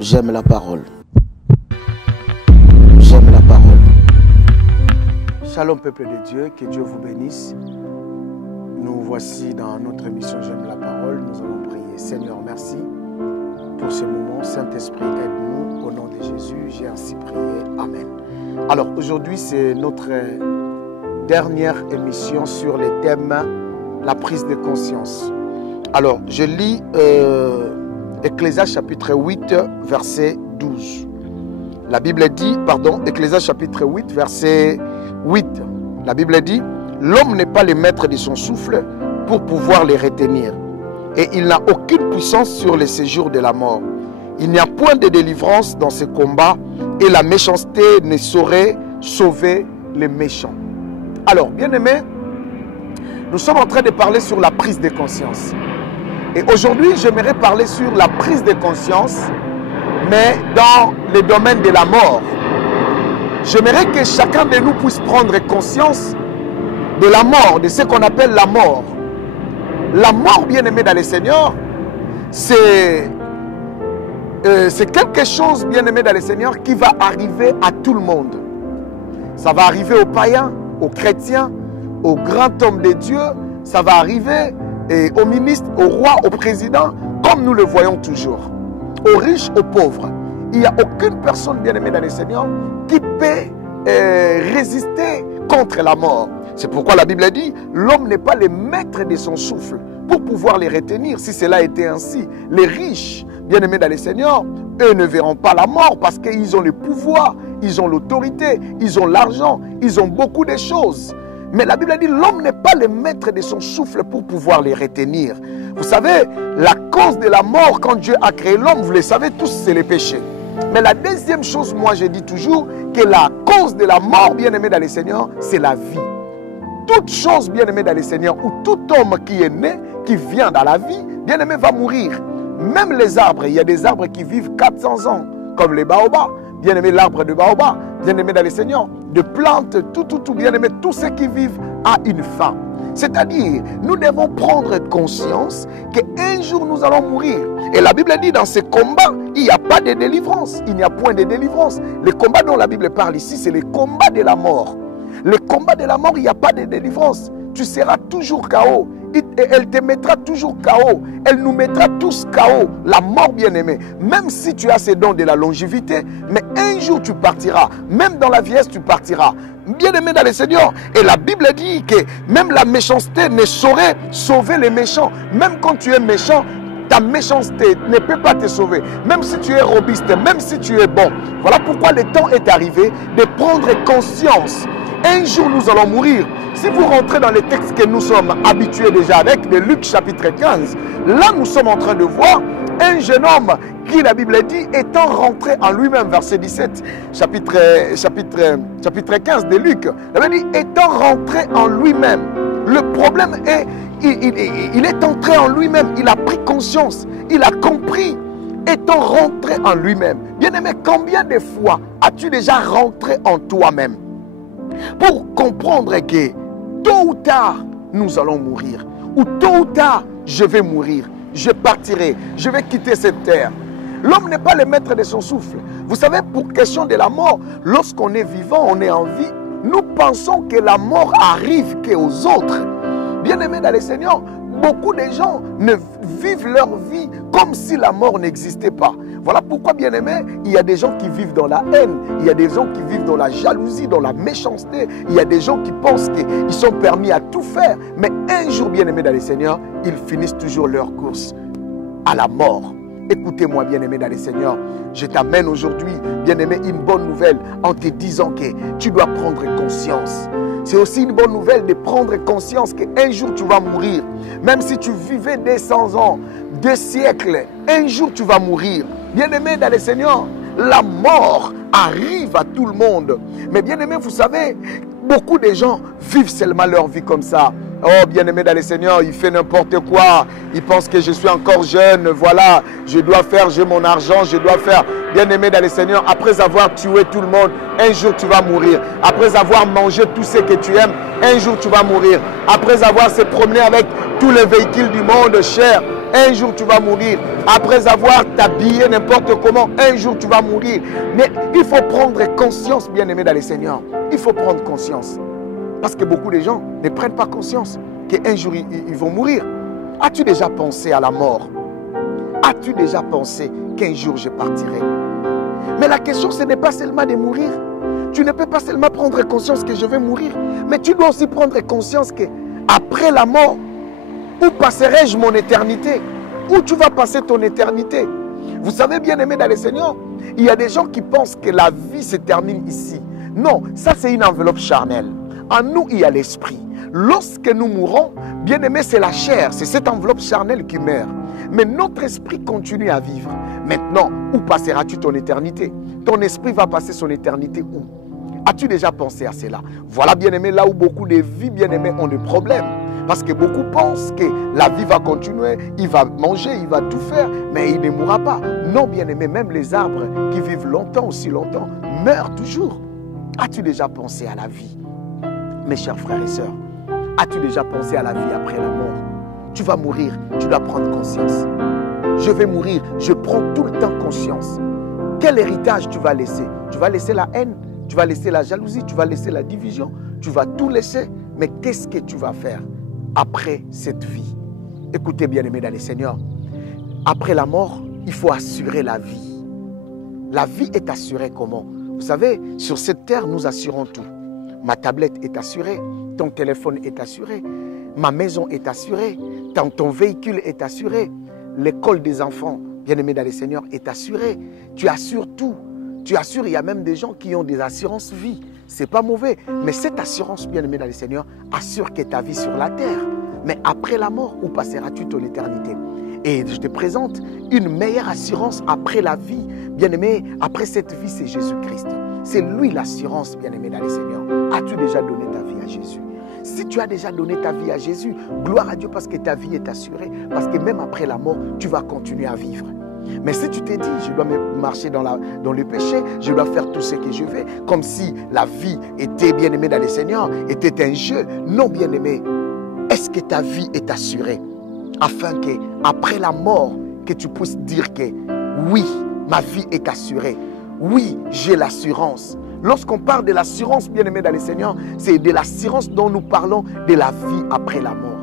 J'aime la parole. J'aime la parole. Shalom peuple de Dieu, que Dieu vous bénisse. Nous voici dans notre émission J'aime la parole. Nous allons prier. Seigneur, merci pour ce moment. Saint-Esprit, aide-nous. Au nom de Jésus, j'ai ainsi prié. Amen. Alors aujourd'hui, c'est notre dernière émission sur le thème la prise de conscience. Alors, je lis Ecclésiaste chapitre 8, verset 12. La Bible dit, Ecclésiaste chapitre 8, verset 8. La Bible dit, l'homme n'est pas le maître de son souffle pour pouvoir les retenir. Et il n'a aucune puissance sur le séjour de la mort. Il n'y a point de délivrance dans ce combat et la méchanceté ne saurait sauver les méchants. Alors, bien-aimés, nous sommes en train de parler sur la prise de conscience. Et aujourd'hui, j'aimerais parler sur la prise de conscience, mais dans le domaine de la mort. J'aimerais que chacun de nous puisse prendre conscience de la mort, de ce qu'on appelle la mort. La mort, bien-aimé dans le Seigneur, c'est quelque chose, bien-aimé dans le Seigneur, qui va arriver à tout le monde. Ça va arriver aux païens, aux chrétiens, aux grands hommes de Dieu, ça va arriver aux ministres, aux rois, aux présidents, comme nous le voyons toujours. Aux riches, aux pauvres. Il n'y a aucune personne bien-aimée dans le Seigneur qui peut résister contre la mort. C'est pourquoi la Bible dit, l'homme n'est pas le maître de son souffle pour pouvoir les retenir. Si cela était ainsi, les riches, bien-aimés dans le Seigneur, eux ne verront pas la mort parce qu'ils ont le pouvoir, ils ont l'autorité, ils ont l'argent, ils ont beaucoup de choses. Mais la Bible dit, l'homme n'est pas le maître de son souffle pour pouvoir les retenir. Vous savez, la cause de la mort, quand Dieu a créé l'homme, vous le savez tous, c'est le péché. Mais la deuxième chose, moi je dis toujours, que la cause de la mort, bien-aimé dans le Seigneur, c'est la vie. Toute chose, bien-aimé dans le Seigneur, ou tout homme qui est né, qui vient dans la vie, bien-aimé, va mourir. Même les arbres, il y a des arbres qui vivent 400 ans, comme les baobabs. Bien-aimé, l'arbre de baobab, bien-aimé dans le Seigneur, de plantes, tout, bien-aimé, tous ceux qui vivent à une fin. C'est-à-dire, nous devons prendre conscience qu'un jour nous allons mourir. Et la Bible dit, dans ce combat, il n'y a pas de délivrance. Il n'y a point de délivrance. Le combat dont la Bible parle ici, c'est le combat de la mort. Le combat de la mort, il n'y a pas de délivrance. Tu seras toujours KO. Et elle te mettra toujours KO. Elle nous mettra tous KO. La mort, bien-aimée. Même si tu as ces dons de la longévité, mais un jour tu partiras. Même dans la vieillesse, tu partiras. Bien-aimé dans le Seigneur. Et la Bible dit que même la méchanceté ne saurait sauver les méchants. Même quand tu es méchant, ta méchanceté ne peut pas te sauver. Même si tu es robuste, même si tu es bon. Voilà pourquoi le temps est arrivé de prendre conscience. Un jour, nous allons mourir. Si vous rentrez dans les textes que nous sommes habitués déjà avec, de Luc chapitre 15, là, nous sommes en train de voir un jeune homme qui, la Bible dit, étant rentré en lui-même, verset 17, chapitre 15 de Luc, la Bible dit, étant rentré en lui-même. Le problème est, il est entré en lui-même, il a pris conscience, il a compris, étant rentré en lui-même. Bien-aimé, combien de fois as-tu déjà rentré en toi-même pour comprendre que tôt ou tard, nous allons mourir. Ou tôt ou tard, je vais mourir. Je partirai. Je vais quitter cette terre. L'homme n'est pas le maître de son souffle. Vous savez, pour question de la mort, lorsqu'on est vivant, on est en vie, nous pensons que la mort arrive qu'aux autres. Bien-aimés dans le Seigneur, beaucoup de gens ne vivent leur vie comme si la mort n'existait pas. Voilà pourquoi, bien-aimés, il y a des gens qui vivent dans la haine, il y a des gens qui vivent dans la jalousie, dans la méchanceté, il y a des gens qui pensent qu'ils sont permis à tout faire, mais un jour, bien-aimés dans le Seigneur, ils finissent toujours leur course à la mort. Écoutez-moi, bien-aimé dans le Seigneur, je t'amène aujourd'hui, bien-aimé, une bonne nouvelle en te disant que tu dois prendre conscience. C'est aussi une bonne nouvelle de prendre conscience qu'un jour tu vas mourir. Même si tu vivais 200 ans, 2 siècles, un jour tu vas mourir. Bien-aimé dans le Seigneur, la mort arrive à tout le monde. Mais bien-aimé, vous savez, beaucoup de gens vivent seulement leur vie comme ça. Oh, bien-aimé dans le Seigneur, il fait n'importe quoi. Il pense que je suis encore jeune. Voilà, je dois faire, j'ai mon argent, je dois faire. Bien-aimé dans le Seigneur, après avoir tué tout le monde, un jour tu vas mourir. Après avoir mangé tout ce que tu aimes, un jour tu vas mourir. Après avoir se promené avec tous les véhicules du monde cher, Un jour tu vas mourir. Après avoir t'habillé n'importe comment, un jour tu vas mourir. Mais il faut prendre conscience, bien-aimés dans le Seigneur. Il faut prendre conscience. Parce que beaucoup de gens ne prennent pas conscience qu'un jour ils vont mourir. As-tu déjà pensé à la mort? As-tu déjà pensé qu'un jour je partirai? Mais la question, ce n'est pas seulement de mourir. Tu ne peux pas seulement prendre conscience que je vais mourir, mais tu dois aussi prendre conscience que après la mort, où passerai-je mon éternité? Où tu vas passer ton éternité? Vous savez, bien-aimés dans le Seigneur, il y a des gens qui pensent que la vie se termine ici. Non, ça c'est une enveloppe charnelle. En nous, il y a l'esprit. Lorsque nous mourons, bien-aimés, c'est la chair, c'est cette enveloppe charnelle qui meurt. Mais notre esprit continue à vivre. Maintenant, où passeras-tu ton éternité? Ton esprit va passer son éternité où? As-tu déjà pensé à cela? Voilà, bien-aimés, là où beaucoup de vies, bien-aimés, ont des problèmes. Parce que beaucoup pensent que la vie va continuer, il va manger, il va tout faire, mais il ne mourra pas. Non, bien-aimés, même les arbres qui vivent longtemps, aussi longtemps, meurent toujours. As-tu déjà pensé à la vie? Mes chers frères et sœurs, as-tu déjà pensé à la vie après la mort? Tu vas mourir, tu dois prendre conscience. Je vais mourir, je prends tout le temps conscience. Quel héritage tu vas laisser? Tu vas laisser la haine, tu vas laisser la jalousie, tu vas laisser la division, tu vas tout laisser. Mais qu'est-ce que tu vas faire après cette vie? Écoutez, bien-aimés dans le Seigneur, après la mort, il faut assurer la vie. La vie est assurée comment? Vous savez, sur cette terre, nous assurons tout. Ma tablette est assurée, ton téléphone est assuré, ma maison est assurée, ton véhicule est assuré, l'école des enfants, bien-aimés dans le Seigneur, est assurée. Tu assures tout. Tu assures, il y a même des gens qui ont des assurances vie. Ce n'est pas mauvais. Mais cette assurance, bien-aimé dans le Seigneur, assure que ta vie sur la terre. Mais après la mort, où passeras-tu ton éternité? Et je te présente une meilleure assurance après la vie. Bien-aimé, après cette vie, c'est Jésus-Christ. C'est lui l'assurance, bien-aimé dans le Seigneur. As-tu déjà donné ta vie à Jésus? Si tu as déjà donné ta vie à Jésus, gloire à Dieu parce que ta vie est assurée. Parce que même après la mort, tu vas continuer à vivre. Mais si tu t'es dit, je dois marcher dans le péché, je dois faire tout ce que je veux, comme si la vie était, bien-aimé dans le Seigneur, était un jeu. Non, bien-aimé, est-ce que ta vie est assurée? Afin que, après la mort, que tu puisses dire que oui, ma vie est assurée. Oui, j'ai l'assurance. Lorsqu'on parle de l'assurance, bien-aimé dans le Seigneur, c'est de l'assurance dont nous parlons de la vie après la mort.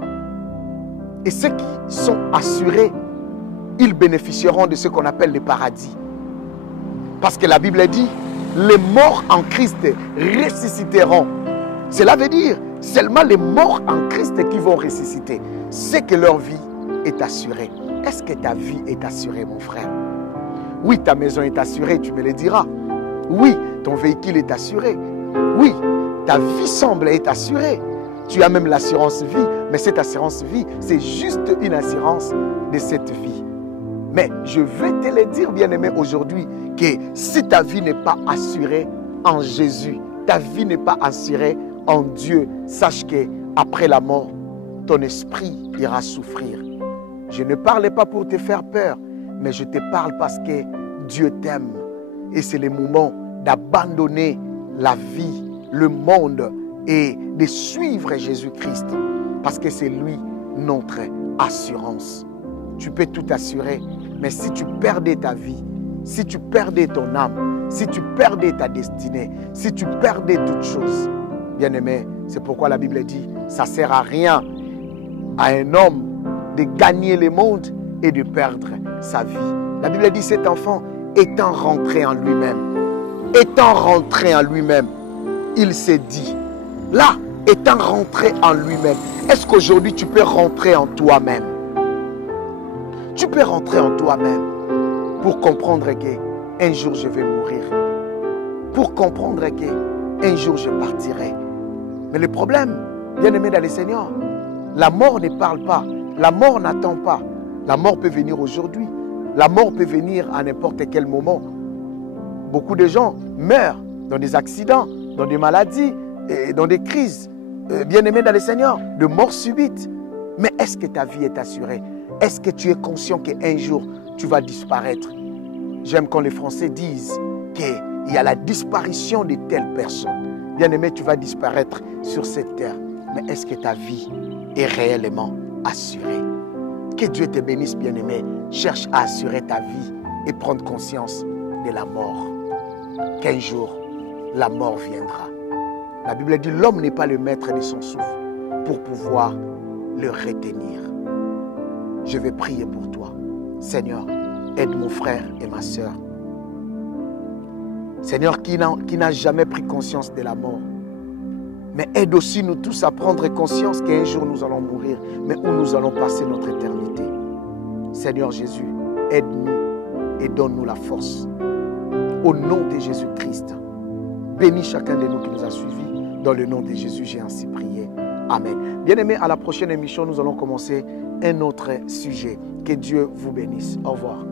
Et ceux qui sont assurés, ils bénéficieront de ce qu'on appelle le paradis. Parce que la Bible dit, les morts en Christ ressusciteront. Cela veut dire, seulement les morts en Christ qui vont ressusciter. C'est que leur vie est assurée. Est-ce que ta vie est assurée, mon frère? Oui, ta maison est assurée, tu me le diras. Oui, ton véhicule est assuré. Oui, ta vie semble être assurée. Tu as même l'assurance vie, mais cette assurance vie, c'est juste une assurance de cette vie. Mais je vais te le dire, bien-aimé, aujourd'hui, que si ta vie n'est pas assurée en Jésus, ta vie n'est pas assurée en Dieu, sache qu'après la mort, ton esprit ira souffrir. Je ne parle pas pour te faire peur, mais je te parle parce que Dieu t'aime. Et c'est le moment d'abandonner la vie, le monde et de suivre Jésus-Christ. Parce que c'est lui notre assurance. Tu peux tout assurer, mais si tu perdais ta vie, si tu perdais ton âme, si tu perdais ta destinée, si tu perdais toutes choses, bien-aimé, c'est pourquoi la Bible dit, ça ne sert à rien à un homme de gagner le monde et de perdre sa vie. La Bible dit, cet enfant étant rentré en lui-même, il s'est dit, là, étant rentré en lui-même, est-ce qu'aujourd'hui tu peux rentrer en toi-même? Tu peux rentrer en toi-même pour comprendre qu'un jour je vais mourir, pour comprendre qu'un jour je partirai. Mais le problème, bien-aimé dans le Seigneur, la mort ne parle pas, la mort n'attend pas. La mort peut venir aujourd'hui, la mort peut venir à n'importe quel moment. Beaucoup de gens meurent dans des accidents, dans des maladies, et dans des crises. Bien-aimé dans le Seigneur, de mort subite. Mais est-ce que ta vie est assurée? Est-ce que tu es conscient qu'un jour, tu vas disparaître? J'aime quand les Français disent qu'il y a la disparition de telles personnes. Bien-aimé, tu vas disparaître sur cette terre. Mais est-ce que ta vie est réellement assurée? Que Dieu te bénisse, bien-aimé. Cherche à assurer ta vie et prendre conscience de la mort. Qu'un jour, la mort viendra. La Bible dit, l'homme n'est pas le maître de son souffle pour pouvoir le retenir. Je vais prier pour toi. Seigneur, aide mon frère et ma soeur. Seigneur, qui n'a jamais pris conscience de la mort. Mais aide aussi nous tous à prendre conscience qu'un jour nous allons mourir, mais où nous allons passer notre éternité. Seigneur Jésus, aide-nous et donne-nous la force. Au nom de Jésus-Christ, bénis chacun de nous qui nous a suivis. Dans le nom de Jésus, j'ai ainsi prié. Amen. Bien-aimés, à la prochaine émission, nous allons commencer un autre sujet. Que Dieu vous bénisse. Au revoir.